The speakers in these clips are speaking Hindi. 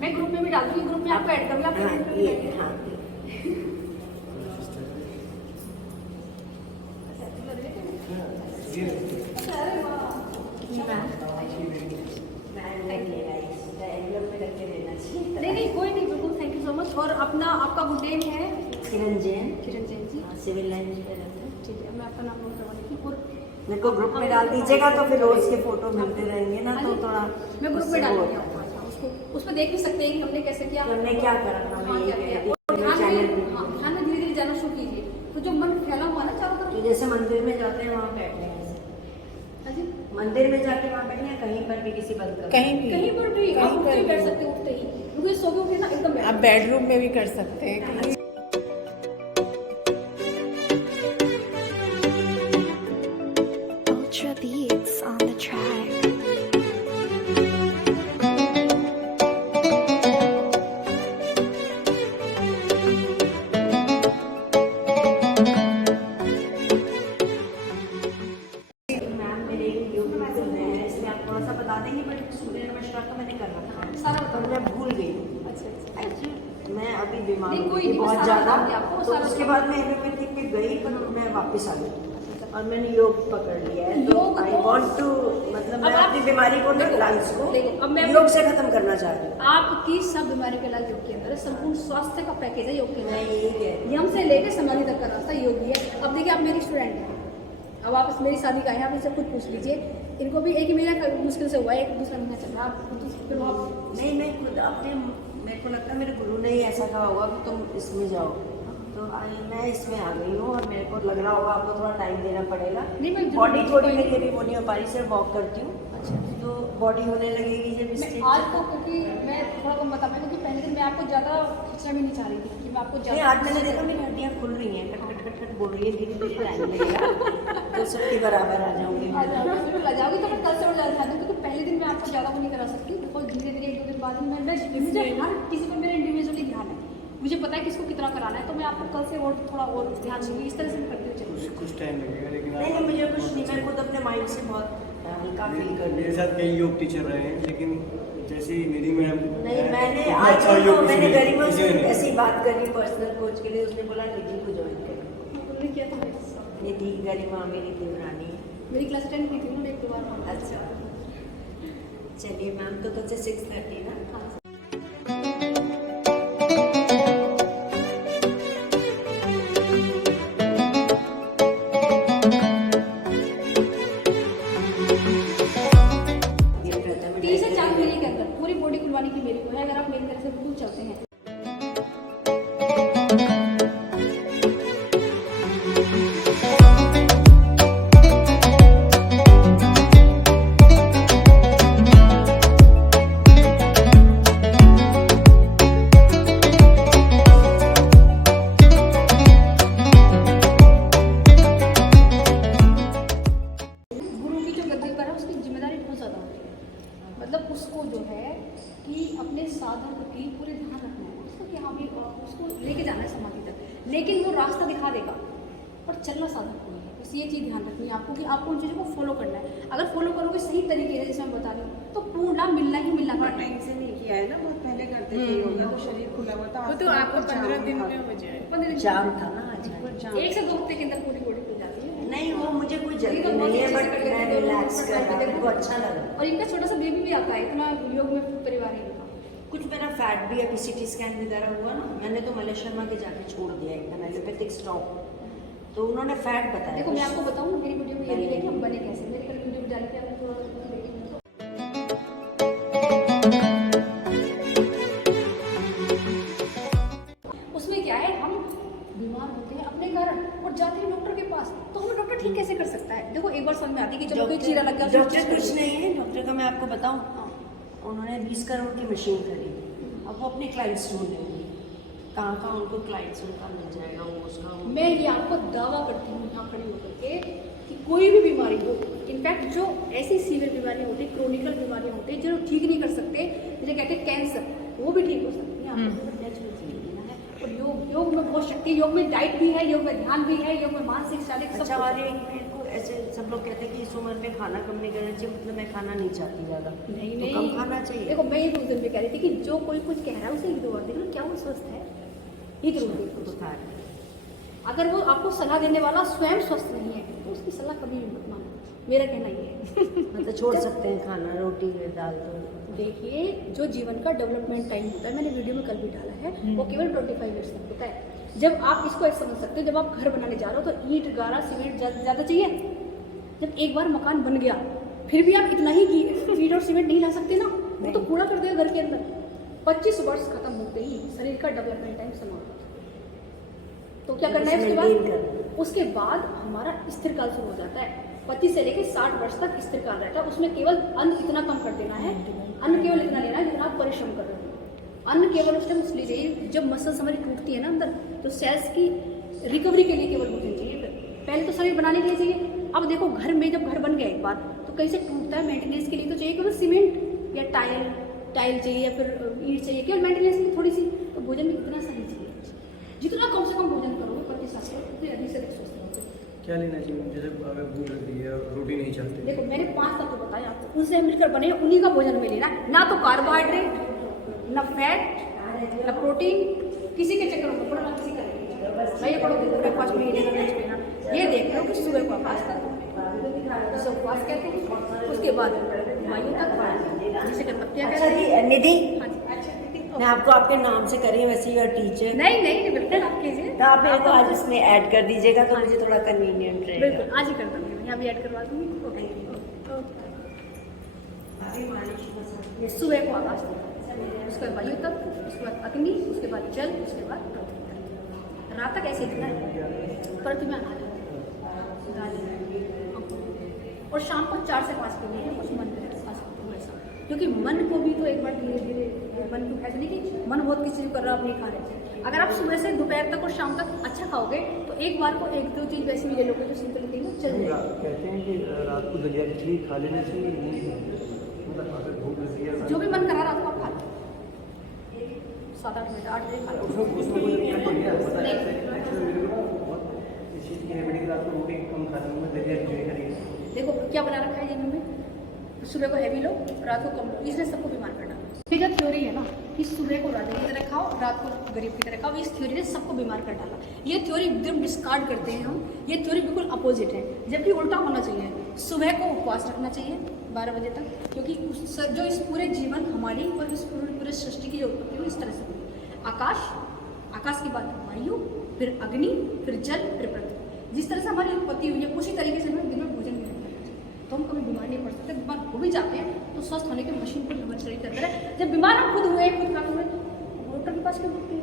मैं ग्रुप में भी डाल दूंगी, ग्रुप में आपको ऐड करूंगी, आप हाँ ग्रुप में भी ये डालिए। हाँ अरे वाह, नहीं नहीं कोई नहीं, बिल्कुल थैंक यू सो मच। और अपना आपका गुड नेम है? किरण जैन, किरण जैन जी, सिविल लाइन में रहते हैं। ठीक है, मैं आपका नाम नोट करवा लेती हूँ। और मेरे को ग्रुप में डाल दीजिएगा तो फिर रोज के फोटो मिलते रहेंगे ना, तो थोड़ा मैं ग्रुप में उससे डाल वो दूंगी आपको, अच्छा, उसको उसमें देख भी सकते हैं कि हमने कैसे किया, हमने क्या करा था, हाँ, मैं क्या यही किया। कह और रही थी, चैनल ध्यान पे। में, हाँ, ध्यान में धीरे धीरे जाना शुरू कीजिए, तो जो मन फैला हुआ ना चारों तो तरफ। जैसे मंदिर में जाते हैं वहाँ बैठने हैं, हाँ जी, मंदिर में जाके वहाँ बैठने हैं, कहीं पर भी किसी बंद कर कहीं भी कहीं पर भी आप कहीं उठते ही पर बैठ भी। सकते हैं, उठते ही, क्योंकि सो के उठे ना एकदम बैठ आप बेडरूम में भी कर सकते हैं कहीं। Ultra beats on the track. Ma'am मेरे योग क्लासेस हैं, इसमें आप थोड़ा सा बता देंगे, बट सूर्य नमस्कार तो मैंने कर रखा है सारा पर मैं भूल गई हूँ। अच्छा अच्छा, एक्चुअली मैं अभी बीमार नहीं, हो कोई गई थी नहीं, मैं बहुत सारा ज़्यादा, बता दिया आपको, तो सारा उसके बता बाद मैं एलोपैथिक में गई, पर मैं वापस आ गई और मैंने योग पकड़ लिया है। तो योग आई तो- वांट टू, मतलब मैं अब आप- अपनी बीमारी को ना, देखो, लाइफ को देखो, अब मैं- योग से खत्म करना चाह रही हूँ। आपकी सब बीमारी का इलाज योग के अंदर है, संपूर्ण स्वास्थ्य का पैकेज है योग के मैं अंदर, यही कह रही यम से लेकर समाधि तक का रास्ता योग ही है। अब देखिए, आप मेरी स्टूडेंट हैं, अब आप मेरी शादी का है, आप इनसे खुद पूछ लीजिए, इनको भी एक ही महीना मुश्किल से हुआ है, एक दूसरा महीना चल रहा है, आप तो फिर आप हूँ। नहीं मैं खुद अपने, मेरे को लगता है मेरे गुरु ने ही ऐसा कहा होगा कि तुम इसमें जाओ, तो मैं इसमें आ गई हूँ और मेरे को लग रहा होगा आपको थोड़ा टाइम देना पड़ेगा। नहीं, मैं बॉडी जरूर- थोड़ी मेरी अभी वो नहीं हो पा रही, सिर्फ वॉक करती हूँ, अच्छा, तो बॉडी होने लगेगी जब मैं स्टेज। आज तो, क्योंकि मैं थोड़ा कम बता पाई, क्योंकि पहले दिन मैं आपको ज़्यादा खींचना भी नहीं चाह रही थी कि मैं आपको नहीं आज मैंने देखा मेरी हड्डियाँ खुल रही हैं, कट कट कट कट बोल रही है, धीरे धीरे टाइम लगेगा तो सबके बराबर आ जाऊंगी। आ जाओगी, बिल्कुल आ जाओगी, तो मैं कल से और ज़्यादा ध्यान दूँ, क्योंकि पहले दिन मैं आपको ज़्यादा वो नहीं करा सकती, तो धीरे धीरे एक दो दिन बाद में मुझे हर किसी पर मेरा इंडिविजुअली ध्यान है, मुझे पता है किसको कितना कराना है, तो मैं आपको कल से और थोड़ा और ध्यान दूँगी, इस तरह से मैं करती हूँ चलूँगी। कुछ टाइम लगेगा, लेकिन नहीं नहीं मुझे कुछ नहीं, मैं खुद अपने माइंड से बहुत हल्का फील कर रही मेरे हूँ। साथ कई योग टीचर रहे हैं, लेकिन जैसे ही मेरी मैम नहीं मैंने इतना आज अच्छा तो योग मैंने किसी ने- गरिमा से किसी ने नहीं। ऐसी बात करी पर्सनल कोच के लिए, उसने बोला निधि को ज्वाइन करो। उन्होंने किया था मेरे साथ, निधि गरिमा मेरी देवरानी है। मेरी क्लास अटेंड की थी ना एक दो बार। अच्छा चलिए मैम, तो तुझसे 6:30 ना। हाँ, ये रहता है, मैं 30 से 4 बैठती महीने के अंदर पूरी बॉडी खुलवाने की मेरी को है, अगर आप मेरी तरह से बिल्कुल चलते हैं। गुरु की जो गद्दी पर है, उसकी जिम्मेदारी बहुत ज़्यादा होती है, मतलब उसको जो है कि अपने साधन की पूरे ध्यान रखना है उसको, कि हाँ भी उसको लेके जाना है समाधि तक, लेकिन वो रास्ता दिखा देगा और चलना साधन को है। बस ये चीज़ ध्यान रखनी है आपको, कि आपको उन चीज़ों को फॉलो करना है। अगर फॉलो करोगे सही तरीके से, जैसे मैं बता रही हूँ, तो पूर्ण लाभ मिलना ही मिलना है। टाइम से नहीं किया है ना, बहुत पहले करते थे योगा, तो शरीर खुला हुआ था। वो तो आपको 15 दिन में हो जाए। 15 दिन जाम था ना आज। एक से 2 हफ्ते के अंदर पूरी बॉडी खुल जाती है। नहीं वो मुझे कोई ये जल्दी तो बहुत नहीं है, अच्छे से बट कर लेते मैं हैं, रिलैक्स कर रहा हूँ, करते मुझको हैं। अच्छा लगा। और इनका छोटा सा बेबी भी आता है, इतना योग में परिवार है इनका। कुछ मेरा फैट भी अभी सीटी स्कैन वगैरह हुआ ना, मैंने तो मलय शर्मा के जाके छोड़ दिया एकदम एलोपैथिक स्टॉप, तो उन्होंने फैट बताया। देखो मैं आपको बताऊँ, मेरी वीडियो में ये भी है कि हम बने कैसे, मेरी कल वीडियो में डाली थी, आपने थोड़ा देखी तो। उसमें क्या है, हम बीमार होते हैं अपने कारण और जाते हैं डॉक्टर के पास, तो हमें डॉक्टर ठीक कैसे कर सकता है? देखो एक बार समझ में आती है कि चलो कोई चीरा लग गया, डॉक्टर कुछ नहीं है, डॉक्टर का मैं आपको बताऊँ, उन्होंने 20 करोड़ की मशीन खरीदी, अब वो अपने क्लाइंट्स ढूंढ लेंगे, कहाँ कहाँ उनको क्लाइंट्स उनका मिल जाएगा, वो उसका मैं ये आपको दावा करती हूँ यहाँ खड़ी होकर के कि कोई भी बीमारी हो, इनफैक्ट जो ऐसी सीवियर बीमारियाँ होती है, क्रोनिकल बीमारियाँ होती है, जो ठीक नहीं कर सकते, जिसे कहते हैं कैंसर, वो भी ठीक हो सकती है। आपको नेचुरल चीज़ लेना है, और योग में बहुत शक्ति, योग में डाइट भी है, योग में ध्यान भी है, योग में मानसिक शारीरिक अच्छा। सब और एक मेरे को ऐसे सब लोग कहते हैं कि इस उम्र में खाना कम नहीं करना चाहिए, मतलब मैं खाना नहीं चाहती ज़्यादा, नहीं तो नहीं, कम खाना चाहिए। देखो मैं ये उस दिन भी कह रही थी कि जो कोई कुछ कह रहा है उसे इग्नोर देख लो, क्या वो स्वस्थ है, ये जरूर देखो। तो था अगर वो आपको सलाह देने वाला स्वयं स्वस्थ नहीं है तो उसकी सलाह कभी भी मत मानो, मेरा कहना ये है। मतलब छोड़ सकते हैं खाना, रोटी दाल तो। देखिए जो जीवन का डेवलपमेंट टाइम होता है, मैंने वीडियो में कल भी डाला है, वो केवल 25 ईयर्स तक होता है। जब आप इसको ऐसे समझ सकते हो, जब आप घर बनाने जा रहे हो तो ईंट गारा सीमेंट ज़्यादा चाहिए। जब एक बार मकान बन गया फिर भी आप इतना ही ईंट और सीमेंट नहीं ला सकते ना, वो तो पूरा कर देगा घर के अंदर। 25 वर्ष खत्म होते ही शरीर का डेवलपमेंट टाइम समाप्त। तो क्या करना है उसके बाद? उसके बाद हमारा स्थिर काल शुरू हो जाता है। 25 से लेकर 60 वर्ष तक स्थिर काल रहता है। उसमें केवल अन्न इतना कम कर देना है, अन्न केवल इतना लेना है जितना आप परिश्रम कर रहे हो। अन्न केवल उस टाइम इसलिए चाहिए जब मसल्स हमारी टूटती है ना अंदर, तो सेल्स की रिकवरी के लिए केवल भोजन चाहिए। पहले तो शरीर बनाने के लिए चाहिए। अब देखो घर में जब घर बन गया एक बार तो कैसे टूटता है, मेंटेनेंस के लिए तो चाहिए केवल सीमेंट या टाइल चाहिए या फिर ईंट चाहिए, केवल मेंटेनेंस की थोड़ी सी। तो भोजन में इतना सही चाहिए, जितना कम से कम भोजन करोगे प्रतिशत उतनी अधिक से अधिक स्वस्थ रहोगे। क्या लेना चाहिए जैसे अगर भूख लगती है और रोटी नहीं चाहते? देखो मैंने 5 तत्व बताए आपको, उनसे मिलकर बने उन्हीं का भोजन में लेना है, ना तो कार्बोहाइड्रेट, ना फैट, ना प्रोटीन। किसी के चक्कर में पड़ो ना किसी का नहीं ये पढ़ो ब्रेकफास्ट में लेना, लंच में ना। ये देख लो कि सुबह को उपवास उसे उपवास कहते हैं। उसके बाद वायु तक जिसे कि पत्तियाँ कहते हैं। निधि, हाँ जी, मैं आपको आपके नाम से करी हूँ, वैसे यू आर टीचर। नहीं बिल्कुल आप कीजिए। तो आप मेरे को आज इसमें ऐड कर दीजिएगा तो मुझे थोड़ा कन्वीनियंट रहेगा। बिल्कुल आज ही कर दूँगी, यहाँ भी ऐड करवा दूँगी। ओके, सुबह को आकाश, उसके बाद वायु तक, उसके बाद अग्नि, उसके बाद जल, उसके बाद पृथ्वी। रात तक ऐसे इतना है, पर तुम्हें और शाम को 4 से 5 के लिए कुछ मन करे ऐसा, क्योंकि मन को भी तो एक बार धीरे धीरे मन को ऐसा नहीं कि मन बहुत किसी को कर रहा आप नहीं खा रहे। अगर आप सुबह से दोपहर तक और शाम तक अच्छा खाओगे तो एक बार को 1-2 चीज़ वैसी भी ले लोगे जो सिंपल थी वो चल जाएगी। कहते हैं कि रात को दलिया खिचड़ी खा लेना चाहिए, मतलब अगर भूख लगी है जो भी मन करा रात को आप खा लो, 7-8 बजे 8 बजे खा लो। उसमें कोई दिक्कत तो नहीं है? पता है एक्चुअली मेरे को ना बहुत इस चीज़ की हैबिट है, रात को रोटी कम खाना में दलिया खिचड़ी करिए। देखो क्या बना रखा है जीवन में, सुबह को हैवी लो, रात को कम लो, इसलिए सबको बीमार करना। ये जो थ्योरी है ना कि सुबह को राजा की तरह खाओ, रात को गरीब की तरह खाओ, इस थ्योरी ने सबको बीमार कर डाला। ये थ्योरी एकदम डिस्कार्ड करते हैं हम, ये थ्योरी बिल्कुल अपोजिट है, जबकि उल्टा होना चाहिए। सुबह को उपवास रखना चाहिए 12 बजे तक, क्योंकि जो इस पूरे जीवन हमारी और इस पूरे सृष्टि की जो उत्पत्ति हुई इस तरह से हुई। आकाश के बाद वायु, फिर अग्नि, फिर जल, फिर पृथ्वी। जिस तरह से हमारी उत्पत्ति हुई है उसी तरीके से हमें दिन में भोजन भी करना चाहिए, तो हम कभी बीमार नहीं पड़ सकते। बीमार हो भी जाते हैं तो स्वस्थ होने के मशीन पर हमारे शरीर के अंदर है। जब बीमार हम खुद हुए, खुद खाते हुए, डॉक्टर के पास क्यों भर्ती है?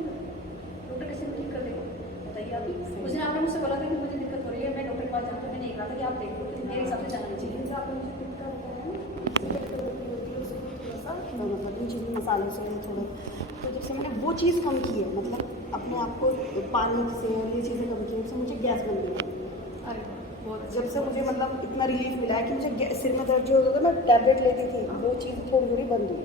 डॉक्टर कैसे ठीक कर देगा बताइए आप ही। उस दिन आपने मुझसे बोला था कि मुझे दिक्कत हो रही है, मैं डॉक्टर के पास जाकर मैंने कहा था कि आप देखो कि मेरे हिसाब से जाना चाहिए। आपने मुझे दिक्कत बताया मतलब इन चीज़ों मसालों से थोड़ा, तो जब से मैंने वो चीज़ कम की है, मतलब अपने आप को पानी से और ये चीज़ें कम की, उससे मुझे गैस बन गई है। अरे बहुत, जब से मुझे मतलब इतना रिलीफ मिला है कि मुझे सिर में दर्द जो होता था, मैं टैबलेट लेती थी, वो चीज़ थोड़ी थोड़ी बंद हुई।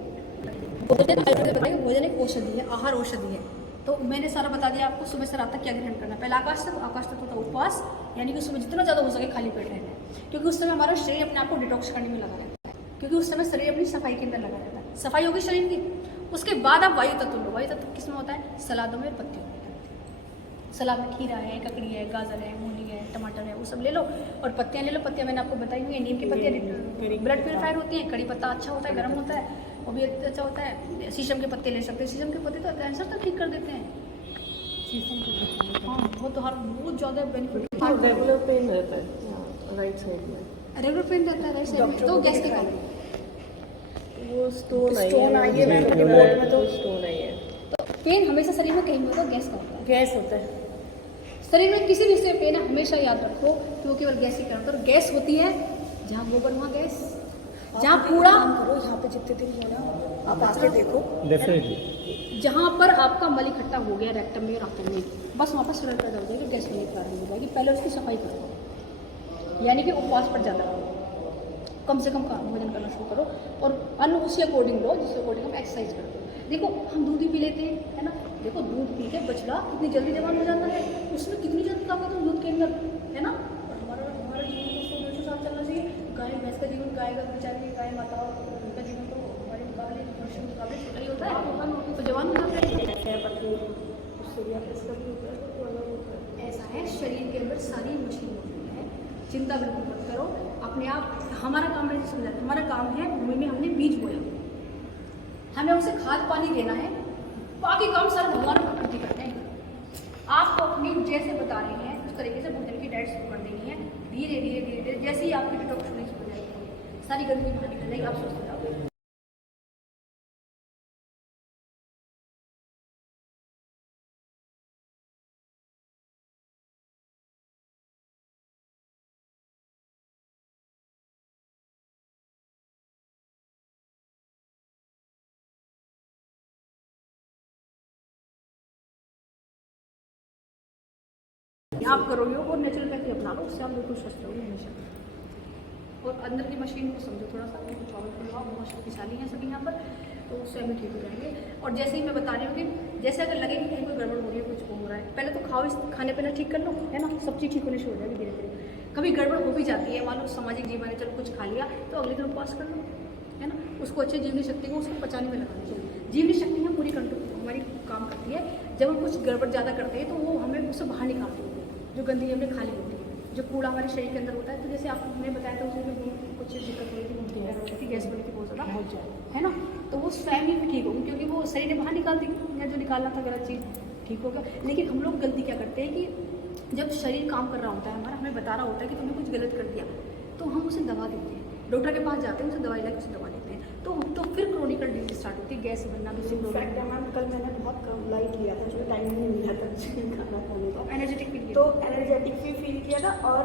भोजन एक औषधि है, आहार औषधि है। तो मैंने सारा बता दिया आपको सुबह से रात तक क्या ग्रहण करना है। पहले आकाश तक होता है उपवास, यानी कि सुबह जितना ज़्यादा हो सके खाली पेट रहना है, क्योंकि उस समय हमारा शरीर अपने आप को डिटॉक्स करने में लगा रहता है, क्योंकि उस समय शरीर अपनी सफाई के अंदर लगा रहता है। सफाई होगी शरीर की, उसके बाद आप वायु तत्व लो। वायु तत्व किस में होता है? सलादों में, पत्तियों में। सलाद में खीरा है, ककड़ी है, गाजर है, मूली है, टमाटर है, वो सब ले लो। और पत्तियाँ ले लो। पत्तियाँ मैंने आपको बताई हुई है, नीम की पत्तियाँ ब्लड प्योरीफायर होती हैं, कड़ी पत्ता अच्छा होता है, गर्म होता है, वो भी अच्छा होता है। शीशम के पत्ते ले सकते हैं, शीशम के पत्ते तो कैंसर तक ठीक कर देते हैं। शीशम के पत्ते, हाँ, वो तो हर बहुत ज़्यादा बेनिफिट। रेगुलर पेन रहता है राइट साइड में, रेगुलर पेन रहता है राइट साइड में, तो गैस के कारण वो स्टोन आई है, मैं रिपोर्ट में तो स्टोन आई है। तो पेन हमेशा शरीर में कहीं भी होता है, गैस का होता है। गैस होता है शरीर में किसी भी से पेन है, हमेशा याद रखो कि वो केवल गैस के कारण होता है। और गैस होती है जहाँ गोबर वहाँ गैस, जहाँ कूड़ा करो, यहाँ पे जितने दिन हो ना आप आके देखो, डेफिनेटली जहाँ पर आपका मल इकट्ठा हो गया रेक्टम में और आंतों में, बस वहाँ पर सुरल पैदा हो जाएगी, गैस होने प्रारंभ हो जाएगी। पहले उसकी सफाई करो, यानी कि उपवास पर ज़्यादा रहो, कम से कम भोजन करना शुरू करो और अन्न उसी अकॉर्डिंग लो जिसके अकॉर्डिंग हम एक्सरसाइज करते हो। देखो हम दूध ही पी लेते हैं, है ना, देखो दूध पी के बछड़ा कितनी जल्दी जवान हो जाता है, उसमें कितनी जल्दी ताकत है दूध के अंदर, है ना। और हमारा जीवन जिसका जीवन गाय का बेचारी गाय माता उनका जीवन तो हमारे मुकाबले मनुष्य के मुकाबले छोटा ही होता है, तो जवान हो जाता है पत्नी उससे भी इसका भी होता है तो अलग होता है। ऐसा है, शरीर के अंदर सारी मशीन होती है, चिंता बिल्कुल मत करो अपने आप। हमारा काम है समझा, हमारा काम है भूमि में हमने बीज बोया, हमें उसे खाद पानी देना है, बाकी काम सारा भगवान प्रकृति करते हैं। आपको अपनी जैसे बता रहे हैं उस तरीके से भोजन की डाइट शुरू कर देनी है, धीरे धीरे धीरे धीरे जैसे ही आपकी डिटॉक्स होनी शुरू हो जाएगी, सारी गंदगी बाहर निकल जाएगी, आप स्वस्थ हो जाओगे। आप करो योग और नेचुरल पैथी अपना लो, उससे आप बिल्कुल स्वस्थ रहोगे हमेशा। और अंदर की मशीन को समझो थोड़ा सा, क्योंकि 24 लोग बहुत शक्तिशाली हैं सभी यहाँ पर, तो उससे हमें ठीक हो जाएंगे। और जैसे ही मैं बता रही हूँ कि जैसे अगर लगे कि कहीं कोई गड़बड़ हो रही है, कुछ हो रहा है, पहले तो खाओ, इस खाने पीना ठीक कर लो, है ना, सब चीज़ ठीक होने शुरू हो जाएगी धीरे धीरे। कभी गड़बड़ हो भी जाती है, मान लो सामाजिक जीवन है, चलो कुछ खा लिया तो अगले दिन उपवास कर लो, है ना, उसको अच्छी जीवनी शक्ति को उसको पचाने में लगानी चाहिए। जीवनी शक्ति है पूरी कंट्रोल हमारी काम करती है। जब हम कुछ गड़बड़ ज़्यादा करते हैं तो वो हमें उससे बाहर निकालती है, जो गंदगी हमें खाली होती है, जो कूड़ा हमारे शरीर के अंदर होता है। तो जैसे आपने बताया था उसमें कुछ दिक्कत हो रही थी, उल्टी वगैरह हो रही थी, गैस बनी थी बहुत ज़्यादा, है ना, तो वो स्वयं ही ठीक होगी, क्योंकि वो शरीर ने बाहर निकाल दी, या जो निकालना था गलत चीज़ ठीक हो गया। लेकिन हम लोग गलती क्या करते हैं कि जब शरीर काम कर रहा होता है हमारा, हमें बता रहा होता है कि तुमने कुछ गलत कर दिया, तो हम उसे दवा देते हैं, डॉक्टर के पास जाते हैं, उसे दवाई लाके उसे दवा देते हैं, तो फिर क्रोनिकल डिजीज स्टार्ट होती है, गैस बनना भी। इनफैक्ट मैम कल मैंने बहुत कम लाइक किया था, जो टाइम नहीं मिला था खाना खाने का, एनर्जेटिक फील तो एनर्जेटिक भी फील किया था। और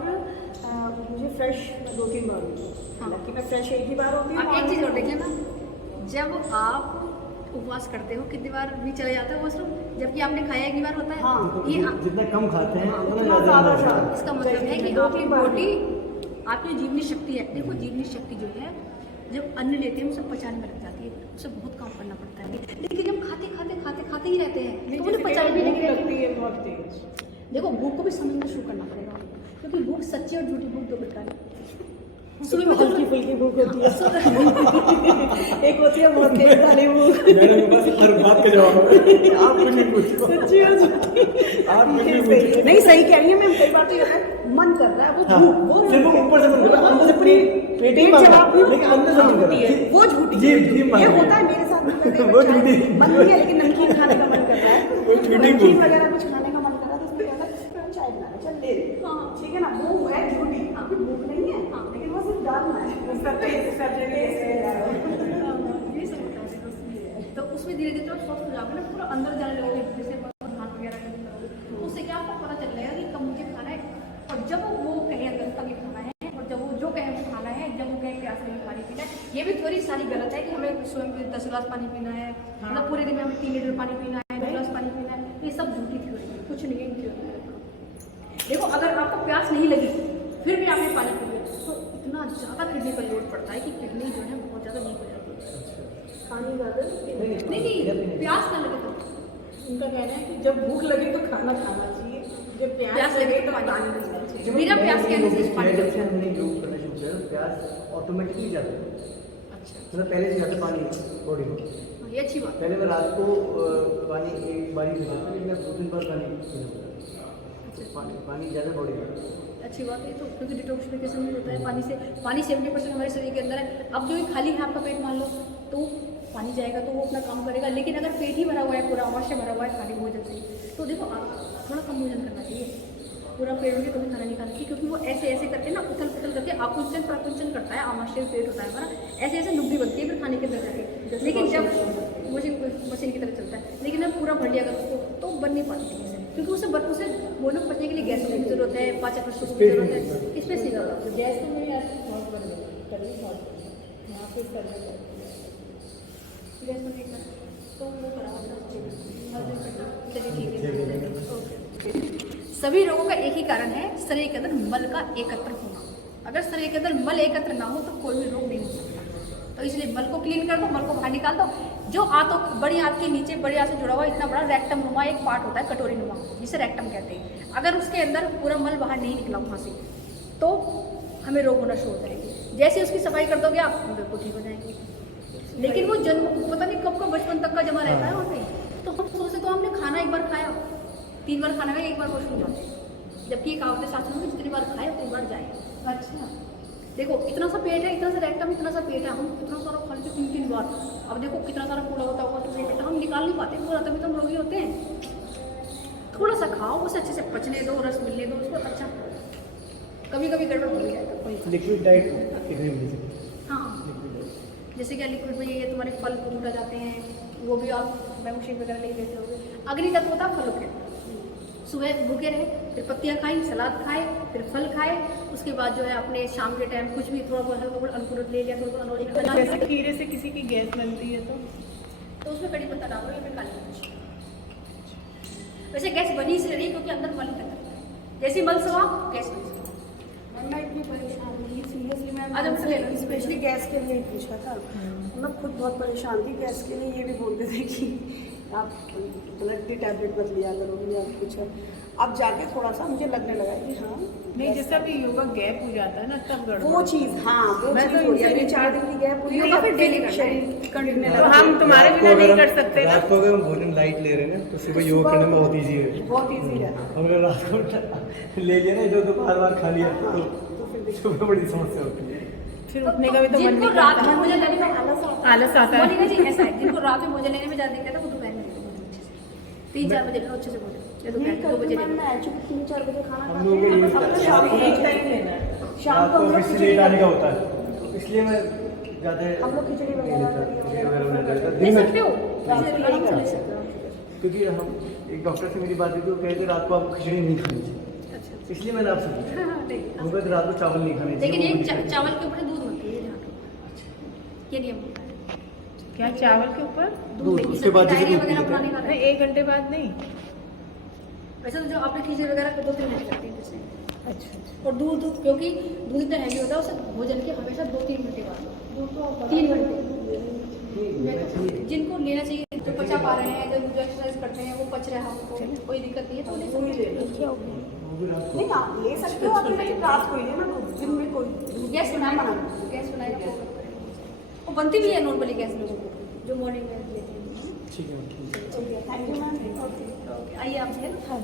मुझे फ्रेश 2-3 बार हुई, हालांकि मैं फ्रेश एक ही बार होती हूँ। अब एक चीज़ और देखिए ना, जब आप उपवास करते हो कितनी बार भी चले जाते हो वॉशरूम, जबकि आपने खाया एक ही बार होता है। हाँ, ये जितना कम खाते हैं उतना उतना ज़्यादा ज़्यादा होता है। इसका मतलब है कि आपकी बॉडी, आपकी जीवनी शक्ति है, देखो जीवनी शक्ति जो है जब अन्न लेते हैं उसे पचाने में लग जाती है, उसे बहुत काम करना पड़ता है। लेकिन जब खाते खाते खाते खाते ही रहते हैं तो उन्हें पचाने भी नहीं लगती है बहुत तेज। देखो भूख को भी समझना शुरू करना पड़ेगा, क्योंकि भूख सच्ची और झूठी भूख दो प्रकार है। सुबह में हल्की फुल्की भूख होती है, एक होती है बहुत तेज वाली भूख। मैंने बस हर बात का जवाब आप कुछ नहीं पूछो, सच्ची और झूठी। आप कुछ नहीं पूछो। नहीं सही कह रही है मैम, कई बार तो ये मन कर रहा है, वो हाँ, भूख, वो सिर्फ ऊपर से मन कर रहा है, अंदर से पेट ही मांग रहा है, लेकिन अंदर से मन कर रहा है। वो झूठी जी, जी, ये मान लिया। होता है मेरे साथ भी। वो झूठी। मन नहीं है, लेकिन नमकीन खाने का मन कर रहा है, वो झूठी नमकीन भूख। वगैरह कुछ खाने का मन कर रहा है, तो उसमें क्या होता है, चाय बना चल ले, ठीक है ना, वो है झूठी, भूख नहीं है, लेकिन वो सिर्फ डालना है सब जगह। ये सब होता है, तो उसमें धीरे धीरे स्वस्थ हो जाओगे ना, पूरा अंदर जाने लगोगे, जैसे ध्यान वगैरह करने लगोगे, तो उससे क्या आपको पता चल जाएगा कि कब मुझे खाना है, और जब वो कहे अंदर तभी खाना है, और जब वो जो कहे वो खाना है, जब वो कहे प्यास लगी पानी पीना है। ये भी थोड़ी सारी गलत है कि हमें स्वयं 10 गिलास पानी पीना है, मतलब पूरे दिन में हमें 3 लीटर पानी पीना है, 2 गिलास पानी पीना है, ये सब झूठी थ्योरी है, कुछ नहीं है इन थ्योरी। देखो अगर आपको प्यास नहीं लगी फिर भी आपने पानी पी लिया तो इतना ज़्यादा किडनी पर लोड पड़ता है कि किडनी जो है बहुत ज़्यादा वीक हो जाती है। पानी ज़्यादा नहीं प्यास ना लगे तो उनका कहना है कि जब भूख लगे तो खाना खाना चाहिए, जब प्यास लगे तो पानी पीना चाहिए। बिना प्यास के जब से हमने योग करना शुरू किया तो प्यास ऑटोमेटिकली जाता है, अच्छा मतलब पहले से जाता पानी बॉडी में। ये अच्छी बात। पहले मैं रात को पानी एक बार ही पीता था, लेकिन मैं 2-3 बार पानी पीना पड़ता है। पानी ज़्यादा बॉडी में अच्छी बात है, तो क्योंकि डिटॉक्सिफिकेशन भी होता है पानी से। पानी 70% हमारे शरीर के अंदर है। अब जो खाली है आपका पेट मान लो तो पानी जाएगा तो वो अपना काम करेगा, लेकिन अगर पेट ही भरा हुआ है, पूरा अवश्य भरा हुआ है खाली भोजन से, तो देखो थोड़ा कम भोजन करना चाहिए, पूरा पेट में कभी खाना नहीं खाना चाहिए, क्योंकि वो ऐसे ऐसे करके ना उथल पुथल करके आकुंचन प्रकुंचन करता है, आमाशय पेट होता है हमारा, ऐसे ऐसे लुगड़ी बनती है फिर खाने के अंदर जाके। लेकिन जब मशीन की तरह चलता है, लेकिन जब पूरा भर लिया अगर उसको तो बन नहीं पाती है, क्योंकि उसे भोजन को पचने के लिए गैस की भी जरूरत है, पाचन तंत्र की जरूरत है, स्पेस की जरूरत है। गैस तो मेरी आज बहुत बड़ी करी बहुत यहाँ पे करना गैस में नहीं करना तो वो चलिए ठीक है। ओके। सभी रोगों का एक ही कारण है, शरीर के अंदर मल का एकत्र होना। अगर शरीर के अंदर मल एकत्र ना हो तो कोई भी रोग नहीं हो सकता। तो इसलिए मल को क्लीन कर दो, मल को बाहर निकाल दो। जो आंतों बड़ी आंत के नीचे बड़ी आंत से जुड़ा हुआ इतना बड़ा रेक्टम नुमा एक पार्ट होता है, कटोरी नुमा, जिसे रेक्टम कहते हैं, अगर उसके अंदर पूरा मल बाहर नहीं निकला वहाँ से तो हमें रोग होना शुरू हो जाएंगे। जैसे उसकी सफाई कर दोगे आप बिल्कुल ठीक हो जाएंगे। लेकिन वो जन्म पता नहीं कब का बचपन तक का जमा रहता है वहाँ पे। तो हम सोचते तो हमने खाना एक बार खाया, 3 बार खाना खाया, 1 बार वॉशरूम जाते हैं। जबकि एक आवते शास्त्रों में जितनी बार खाए उतनी बार जाए। अच्छा, देखो इतना सा पेट है, इतना सा रेक्टम, इतना सा पेट है, हम इतना सारा खा लेते 3-3 बार। अब देखो कितना सारा कूड़ा होता होगा तो पेट हम निकाल नहीं पाते पूरा, तभी तो हम रोगी होते हैं। थोड़ा सा खाओ, उसे अच्छे से पचने दो, रस मिलने दो उसको। अच्छा कभी कभी गड़बड़ हो जाएगा कोई। लिक्विड डाइट कितनी मिल सकती है? हाँ जैसे क्या लिक्विड में ये तुम्हारे फल फ्रूट आ जाते हैं, वो भी आप मैंगो शेक वगैरह ले लेते होगे। अग्नि तत्व होता है फलों के, सुबह भूखे रहे, फिर पत्तियाँ खाई, सलाद खाए, फिर फल खाए, उसके बाद जो है अपने शाम के टाइम कुछ भी थोड़ा बहुत हल्का बहुत अंकुरित ले लिया, थोड़ा बहुत जैसे अनाज, खीरे से किसी की गैस बनती है तो उसमें कड़ी पत्ता डालो या फिर काली मिर्च। वैसे गैस बनी इसलिए नहीं क्योंकि अंदर मल निकलता है, जैसे मल सवा गैस बनी। मैं इतनी परेशान हुई सीरियसली, मैं आज हम ले लो। स्पेशली गैस के लिए ही पूछा था। मैं खुद बहुत परेशान थी गैस के लिए। ये भी बोलते थे कि आप ब्लड की टैबलेट मत लिया करो या कुछ है। अब जाके थोड़ा सा मुझे लगने लगा कि हाँ नहीं, जैसा भी योगा गैप हो जाता है ना तब गड़बड़। वो चीज़, हाँ वो मैं चीज़ तो हो रही है। इनसे अभी 4 दिन की गैप हुई है, योगा फिर daily फिर करना है। शरीर कंटिन्यू तो हम तुम्हारे बिना नहीं कर सकते ना। रात को अगर हम भोजन लाइट ले रहे हैं ना तो सुबह योग करने में बहुत ईजी है। बहुत ईजी है। और अगर रात को ले लिया ना जो दोपहर बार खा लिया तो सुबह बड़ी समस्या होती है। फिर उठने का भी तो मन जिनको नहीं रात करता। में भोजन लेने में आलस आता है, आलस आता वो है। नहीं चाहिए ऐसा है। जिनको रात में भोजन लेने में ज़्यादा दिक्कत है वो दोपहर में ले लो भोजन अच्छे से। 3-4 बजे लो अच्छे से भोजन, या दोपहर में 2 बजे ले लो। मैं एक्चुअली 3-4 बजे खाना हम खाते लोग हैं। ये हम लोग शाम शाम को को एक टाइम लेना है। शाम रात को को हम लोग ऑफिस से खिचड़ी लेट आने का होता है, तो इसलिए मैं ज़्यादा हम लोग खिचड़ी वगैरह ले दिन में सकते हो, रात को आराम से नहीं ले सकते हो। क्योंकि हम एक डॉक्टर से मेरी बात हुई थी, वो कहते रात को आपको खिचड़ी नहीं खानी चाहिए, अच्छा इसलिए मैंने आपसे पूछा। हाँ, नहीं, वो कहते रात को चावल नहीं खाने चाहिए। लेकिन वो ये मुझे कहते हैं। चावल के ऊपर दूध मत पीजिए ध्यान रखो, ये नियम होता है। क्या चावल के ऊपर? दूध, नहीं पी उसके बाद सकते, जैसे डायरिया दूध वगैरह पीते अपना नहीं हैं। खाना। नहीं, 1 घंटे बाद नहीं। वैसे तो जो आपने खींचे वगैरह 2-3 मिनट लगते हैं जैसे। अच्छा, और दूध क्योंकि दूध इतना हैवी होता है उसे भोजन के हमेशा 2-3 घंटे बाद, 3 घंटे जिनको लेना चाहिए, जो पचा पा रहे हैं, जो एक्सरसाइज करते हैं, वो पच रहा है, उनको कोई दिक्कत नहीं है तो ले सकते हैं। वो भी रात को नहीं आप ले सकते हो, आपने लेकिन रात को ही लेना, दिन में कोई गैस बनाएगा, गैस बनाएगा वो बनती भी है नॉर्मली गैस लोगों को जो मॉर्निंग में लेते हैं। ठीक है। Thank you ma'am. ओके आइए आप है ना।